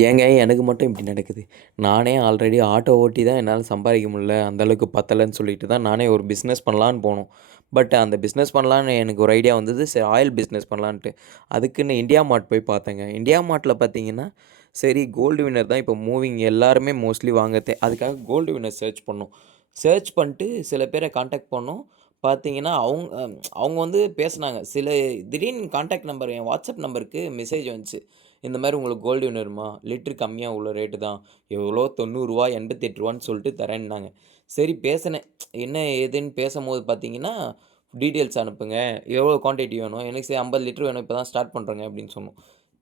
ஏங்க எனக்கு மட்டும் இப்படி நடக்குது? நானே ஆல்ரெடி ஆட்டோ ஓட்டி தான் என்னால சம்பாதிக்க முடியல. அந்த அளவுக்கு பத்தலன்னு சொல்லிட்டு தான் நானே ஒரு பிஸ்னஸ் பண்ணலான்னு போனோம். பட் அந்த பிஸ்னஸ் பண்ணலான்னு எனக்கு ஒரு ஐடியா வந்தது. சரி ஆயில் பிஸ்னஸ் பண்ணலான்ட்டு. அதுக்குன்னு இண்டியா மார்ட் போய் பார்த்தேங்க. இண்டியா மார்ட்ல பார்த்தீங்கன்னா, சரி கோல்டு வின்னர் தான் இப்போ மூவிங் எல்லாருமே மோஸ்ட்லி வாங்கத்தே அதுக்காக கோல்டு வின்னர் சர்ச் பண்ணோம். சர்ச் பண்ணிட்டு சில பேர கான்டாக்ட் பண்ணோம். பார்த்தீங்கன்னா, அவங்க வந்து பேசுனாங்க. திடீர்னு கான்டாக்ட் நம்பர் என் வாட்ஸ்அப் நம்பருக்கு மெசேஜ் வந்துச்சு. இந்த மாரி உங்களுக்கு கோல்டு வின்னருமா, லிட்டர் கம்மியா உள்ள ரேட்டு தான். எவ்வளோ ரூ. 90 ரூ. 88ன்னு சொல்லிட்டு தரேன்னாங்க. சரி பேசினேன். என்ன ஏதுன்னு பேசம்போது பார்த்தீங்கன்னா, டீட்டெயில்ஸ் அனுப்புங்க. எவ்வளோ குவான்டிட்டி வேணும்? எனக்கு சரி 50 லிட்டர் வேணும். இப்ப தான் ஸ்டார்ட் பண்றோங்க அப்படின்னு சொன்னோம்.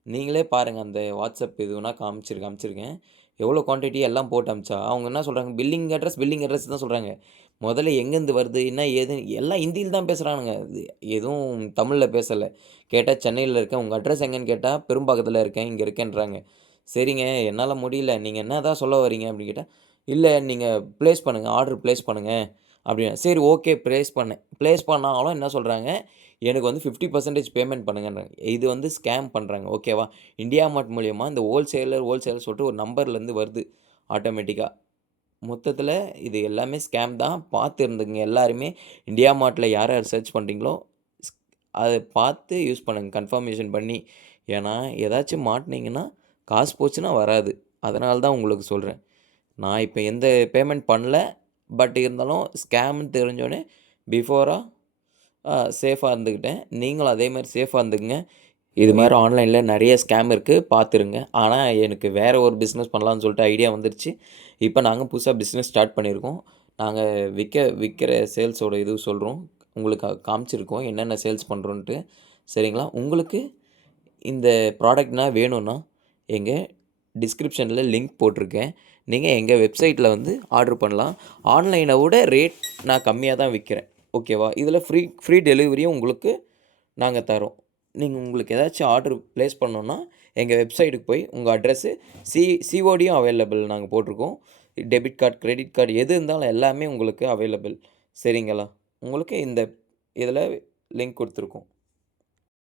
நீங்களே பாருங்க அந்த வாட்ஸ்அப் இது வேணா காமிச்சிருக்கேன். எவ்வளோ குவான்டிட்டி எல்லாம் போட்டு அனுப்பிச்சா, அவங்க என்ன சொல்றாங்க, பில்லிங் அட்ரஸ் தான் சொல்றாங்க. முதல்ல எங்கேருந்து வருது, என்ன ஏதுன்னு எல்லாம் ஹிந்தியில தான் பேசுறானுங்க. எதுவும் தமிழ்ல பேசல. கேட்டா சென்னையில இருக்கேன். உங்க அட்ரஸ் எங்கேன்னு கேட்டா, பெரும்பாக்கத்தில இருக்கேன். இங்க இருக்கேன்றாங்க. சரிங்க என்னால முடியல. நீங்க என்னதான் சொல்ல வரீங்க அப்படின்னு கேட்டா, இல்ல நீங்க பிளேஸ் பண்ணுங்க. ஆர்டர் பிளேஸ் பண்ணுங்க அப்படின்னா. சரி ஓகே பிளேஸ் பண்ணேன். பிளேஸ் பண்ணாலும் என்ன சொல்றாங்க, எனக்கு வந்து 50% பேமெண்ட் பண்ணுங்கன்றாங்க. இது வந்து ஸ்கேம் பண்றாங்க. ஓகேவா? இண்டியா மார்ட் மூலியமா இந்த ஹோல்சேலர் சொல்லிட்டு ஒரு நம்பர்லேருந்து வருது ஆட்டோமேட்டிக்கா. மொத்தத்தில இது எல்லாமே ஸ்கேம் தான். பார்த்து இருந்துக்கங்க எல்லாருமே. இண்டியா மார்ட்ல யார் யார் சர்ச் பண்றீங்களோ, ஸ் அத பார்த்து யூஸ் பண்ணுங்க. கன்ஃபர்மேஷன் பண்ணி. ஏன்னா, ஏதாச்சும் மாட்டுனீங்கன்னா, காசு போச்சுன்னா வராது. அதனால தான் உங்களுக்கு சொல்றேன். நான் இப்ப எந்த பேமெண்ட் பண்ணல. பட் இருந்தாலும் ஸ்கேம்ன்னு தெரிஞ்சோனே பிஃபோரா சேஃபா இருந்துக்கிட்டேன். நீங்களும் அதே மாரி சேஃபா இருந்துக்கங்க. இது மாரி ஆன்லைன்ல நெறைய ஸ்கேம் இருக்கு. பார்த்துருங்க. ஆனா, எனக்கு வேற ஒரு பிசினஸ் பண்ணலான்னு சொல்லிட்டு ஐடியா வந்துருச்சு. இப்ப நாங்க புதுசா பிசினஸ் ஸ்டார்ட் பண்ணியிருக்கோம். நாங்க விக்கிற சேல்ஸோட இது சொல்றோம். உங்களுக்கு காமிச்சிருக்கோம். என்னென்ன சேல்ஸ் பண்றோன்ட்டு. சரிங்களா? உங்களுக்கு இந்த ப்ராடக்ட்னா வேணும்னா, எங்க டிஸ்கிரிப்ஷன்ல லிங்க் போட்டிருக்கேன். நீங்க எங்க வெப்சைட்ல வந்து ஆர்டர் பண்ணலாம். ஆன்லைன விட ரேட் நான் கம்மியா தான் விக்கிறேன். ஓகேவா? இதில ஃப்ரீ ஃப்ரீ டெலிவரியும் உங்களுக்கு நாங்க தரோம். நீங்க உங்களுக்கு ஏதாச்சும் ஆர்டர் பிளேஸ் பண்ணணும்னா, எங்க வெப்சைட்டுக்கு போய் உங்க அட்ரஸு சிஓடியும் அவைலபிள் நாங்க போட்டிருக்கோம். டெபிட் கார்ட், கிரெடிட் கார்ட் எது இருந்தாலும் எல்லாமே உங்களுக்கு அவைலபிள். சரிங்களா? உங்களுக்கு இந்த இதில லிங்க் குடுத்துருக்கோம்.